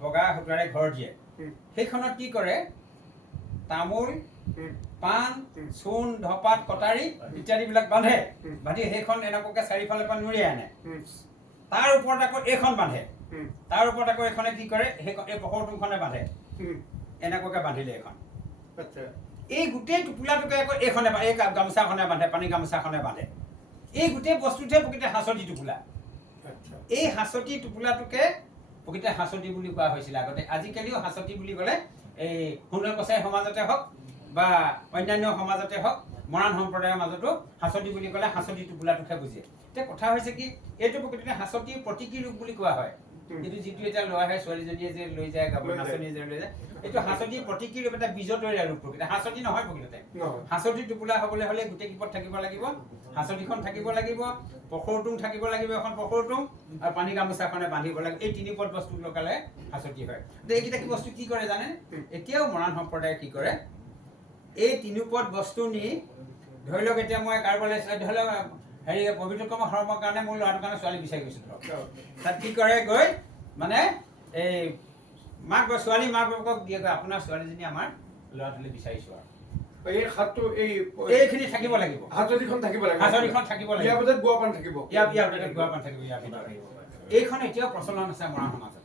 বগা সূতাৰে ঘৰ দিয়ে সেইখনত কি কৰে তামোল পাণ চূণ ধপাত কটাৰী ইত্যাদিবিলাক বান্ধে বান্ধি সেইখন এনেকুৱাকে চাৰিওফালৰ পৰা নুৰিয়াই আনে তাৰ ওপৰত আকৌ এইখন বান্ধে তাৰ ওপৰত আকৌ এইখনে কি কৰে এই পখৰটোখনে বান্ধে এনেকুৱাকে বান্ধিলে এইখন এই গোটেই টোপোলাটোকে আকৌ এইখনে এই গামোচাখনে বান্ধে পানী গামোচাখনে বান্ধে এই গোটেই বস্তুটোৱে প্ৰকৃতে হাঁচতি টোপোলা এই হাঁচতি টোপোলাটোকে প্ৰকৃতে হাঁচতি বুলি কোৱা হৈছিল আগতে আজিকালিও হাঁচতি বুলি ক'লে এই সুন্দৰ কছাৰী সমাজতে হওক বা অন্যান্য সমাজতে হওক মৰাণ সম্প্ৰদায়ৰ মাজতো হাঁচতি বুলি ক'লে হাঁচতি টোপোলাটোকে বুজে এতিয়া কথা হৈছে কি এইটো প্ৰকৃততে হাঁচতিৰ প্ৰতীকী ৰূপ বুলি কোৱা হয় কিন্তু যিটো এতিয়া লোৱা হয় ছোৱালীজনীয়ে যে লৈ যায় গাভৰু নাচনীয়ে যে লৈ যায় এইটো হাঁচতিৰ প্ৰতীকী ৰূপ এটা বীজতৰীয়া ৰূপ প্ৰকৃত হাঁচতি নহয় প্ৰকৃততে হাঁচতি টোপোলা হ'বলৈ হ'লে গোটেই কিপত থাকিব লাগিব হাঁচতিখন থাকিব লাগিব পখৰটোং থাকিব লাগিব এখন পখৰটোং আৰু পানী গামোচাখনে বান্ধিব লাগিব এই তিনিপদ বস্তু লগালে হাঁচতি হয় এইকেইটা কি বস্তু কি কৰে জানে এতিয়াও মৰাণ সম্প্ৰদায়ে কি কৰে এই তিনিপদ বস্তু নি ধৰি লওক এতিয়া মই কাৰোবালৈ ধৰি লওক হেৰি পবিত্ৰ কৰ্ম সৰ্মৰ কাৰণে মোৰ ল'ৰাটোৰ কাৰণে ছোৱালী বিচাৰি গৈছোঁ ধৰক তাত কি কৰে গৈ মানে এই মাক বা ছোৱালী মাক বাপেকক দিয়ে গৈ আপোনাৰ ছোৱালীজনী আমাৰ ল'ৰাটোলৈ বিচাৰিছোঁ আৰু এই হাতটো এইখিনি থাকিব লাগিব হাতৰিখন থাকিব লাগিব হাতৰিখন থাকিব লাগিব ইয়াৰ ভিতৰত গুৱা পাণ থাকিব ইয়াৰ ভিতৰত গুৱা পাণ থাকিব ইয়াৰ ভিতৰত এইখন এতিয়াও প্ৰচলন আছে মৰাণ সমাজত